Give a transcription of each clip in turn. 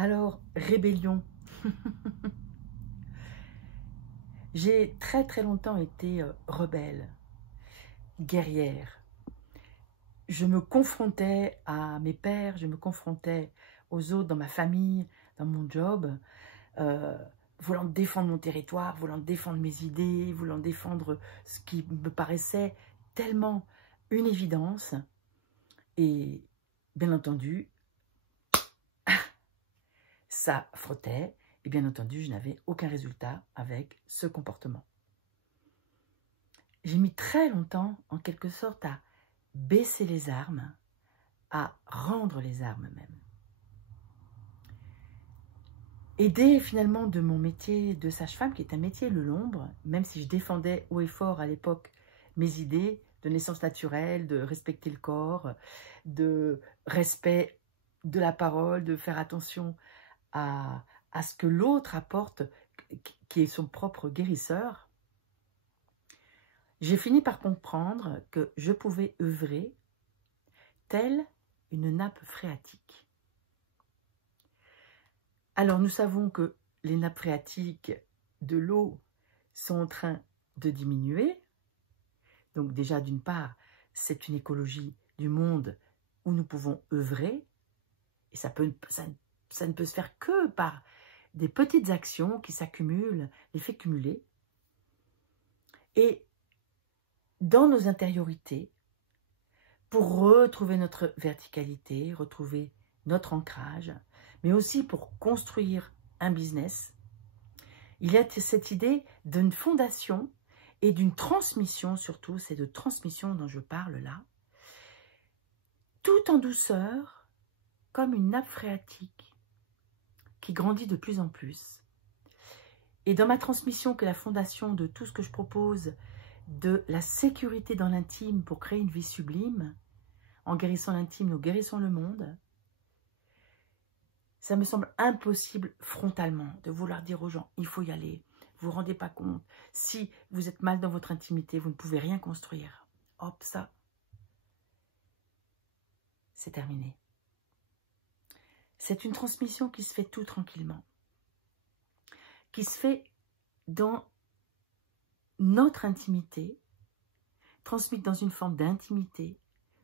Alors, rébellion. J'ai très longtemps été rebelle, guerrière. Je me confrontais à mes pairs, je me confrontais aux autres dans ma famille, dans mon job, voulant défendre mon territoire, voulant défendre mes idées, voulant défendre ce qui me paraissait tellement une évidence. Et bien entendu, ça frottait. Et bien entendu, je n'avais aucun résultat avec ce comportement. J'ai mis très longtemps, en quelque sorte, à baisser les armes, à rendre les armes même. Aider finalement de mon métier de sage-femme, qui est un métier de l'ombre, même si je défendais haut et fort à l'époque mes idées de naissance naturelle, de respecter le corps, de respect de la parole, de faire attention à ce que l'autre apporte, qui est son propre guérisseur, j'ai fini par comprendre que je pouvais œuvrer telle une nappe phréatique. Alors nous savons que les nappes phréatiques de l'eau sont en train de diminuer. Donc déjà d'une part, c'est une écologie du monde où nous pouvons œuvrer. Et ça ne peut se faire que par des petites actions qui s'accumulent, l'effet cumulé. Et dans nos intériorités, pour retrouver notre verticalité, retrouver notre ancrage, mais aussi pour construire un business, il y a cette idée d'une fondation et d'une transmission, surtout, c'est de transmission dont je parle là, tout en douceur, comme une nappe phréatique qui grandit de plus en plus. Et dans ma transmission, que la fondation de tout ce que je propose, de la sécurité dans l'intime pour créer une vie sublime, en guérissant l'intime, nous guérissons le monde, ça me semble impossible frontalement de vouloir dire aux gens, il faut y aller, vous ne vous rendez pas compte, si vous êtes mal dans votre intimité, vous ne pouvez rien construire. Hop, ça, c'est terminé. C'est une transmission qui se fait tout tranquillement, qui se fait dans notre intimité, transmise dans une forme d'intimité,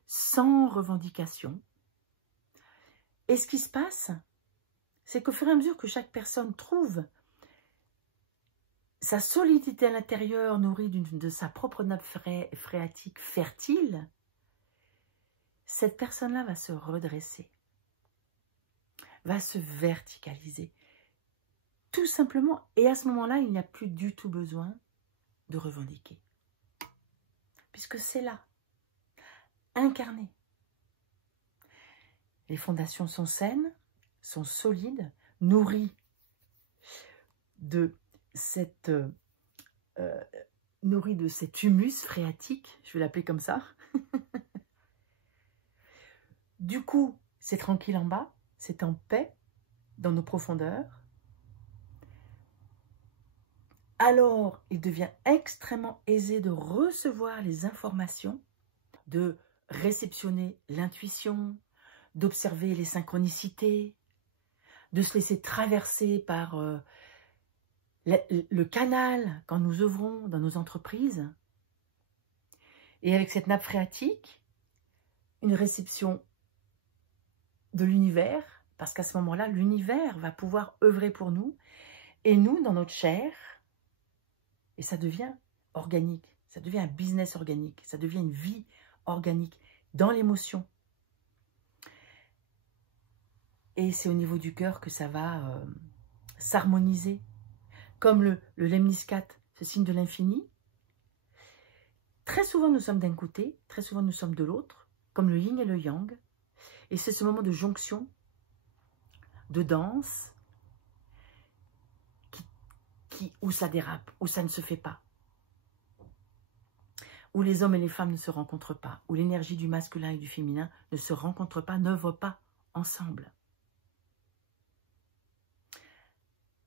sans revendication. Et ce qui se passe, c'est qu'au fur et à mesure que chaque personne trouve sa solidité à l'intérieur, nourrie de sa propre nappe phréatique fertile, cette personne-là va se redresser, va se verticaliser, tout simplement. Et à ce moment-là, il n'y a plus du tout besoin de revendiquer, puisque c'est là, incarné. Les fondations sont saines, sont solides, nourries de cet humus phréatique, je vais l'appeler comme ça. Du coup, c'est tranquille en bas, c'est en paix dans nos profondeurs. Alors, il devient extrêmement aisé de recevoir les informations, de réceptionner l'intuition, d'observer les synchronicités, de se laisser traverser par le canal quand nous œuvrons dans nos entreprises. Et avec cette nappe phréatique, une réception de l'univers, parce qu'à ce moment-là, l'univers va pouvoir œuvrer pour nous, et nous, dans notre chair, et ça devient organique, ça devient un business organique, ça devient une vie organique, dans l'émotion. Et c'est au niveau du cœur que ça va s'harmoniser. Comme le lemniscate, ce signe de l'infini. Très souvent, nous sommes d'un côté, très souvent, nous sommes de l'autre, comme le yin et le yang. Et c'est ce moment de jonction, de danse, où ça dérape, où ça ne se fait pas. Où les hommes et les femmes ne se rencontrent pas, où l'énergie du masculin et du féminin ne se rencontrent pas, n'œuvrent pas ensemble.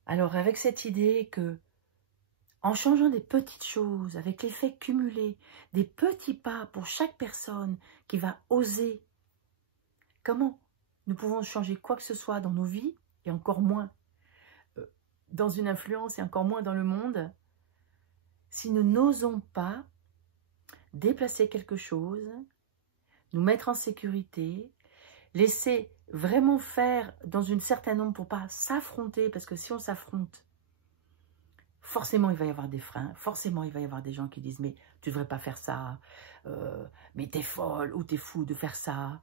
Alors, avec cette idée que, en changeant des petites choses, avec l'effet cumulé, des petits pas pour chaque personne qui va oser, comment nous pouvons changer quoi que ce soit dans nos vies et encore moins dans une influence et encore moins dans le monde, si nous n'osons pas déplacer quelque chose, nous mettre en sécurité, laisser vraiment faire dans une certaine nombre pour ne pas s'affronter, parce que si on s'affronte, forcément il va y avoir des freins, forcément il va y avoir des gens qui disent mais tu ne devrais pas faire ça, mais t'es folle ou t'es fou de faire ça.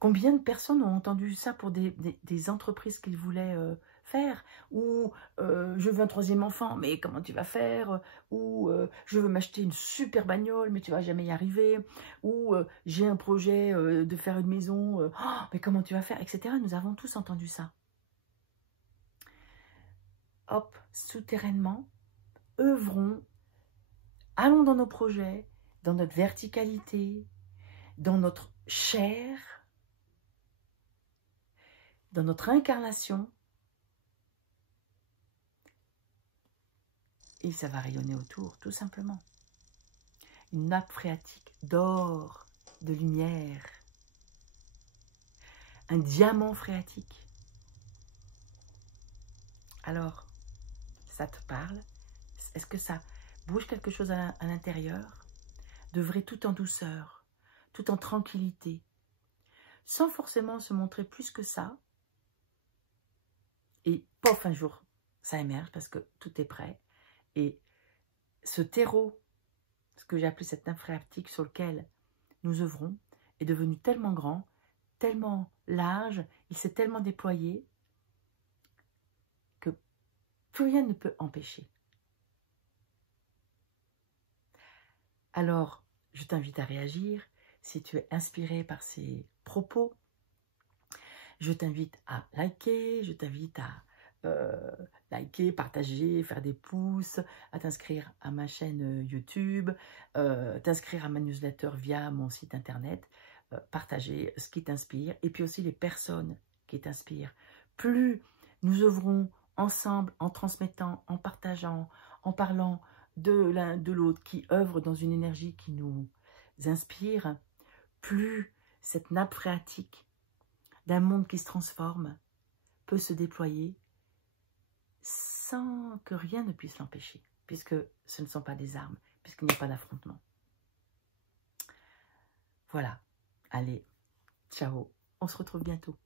Combien de personnes ont entendu ça pour des entreprises qu'ils voulaient faire, ou je veux un 3e enfant, mais comment tu vas faire, ou je veux m'acheter une super bagnole, mais tu vas jamais y arriver, ou j'ai un projet de faire une maison, oh, mais comment tu vas faire, etc. Nous avons tous entendu ça. Hop, souterrainement, œuvrons, allons dans nos projets, dans notre verticalité, dans notre chair, dans notre incarnation, et ça va rayonner autour, tout simplement. Une nappe phréatique d'or, de lumière, un diamant phréatique. Alors, ça te parle? Est-ce que ça bouge quelque chose à l'intérieur? D'œuvrer tout en douceur, tout en tranquillité, sans forcément se montrer plus que ça. Et pof, un jour, ça émerge parce que tout est prêt. Et ce terreau, ce que j'ai appelé cette nappe phréatique sur lequel nous œuvrons, est devenu tellement grand, tellement large, il s'est tellement déployé que plus rien ne peut empêcher. Alors, je t'invite à réagir. Si tu es inspiré par ces propos, je t'invite à liker, je t'invite à liker, partager, faire des pouces, à t'inscrire à ma chaîne YouTube, t'inscrire à ma newsletter via mon site internet, partager ce qui t'inspire, et puis aussi les personnes qui t'inspirent. Plus nous œuvrons ensemble en transmettant, en partageant, en parlant de l'un de l'autre, qui œuvre dans une énergie qui nous inspire, plus cette nappe phréatique d'un monde qui se transforme peut se déployer sans que rien ne puisse l'empêcher, puisque ce ne sont pas des armes, puisqu'il n'y a pas d'affrontement. Voilà, allez, ciao, on se retrouve bientôt.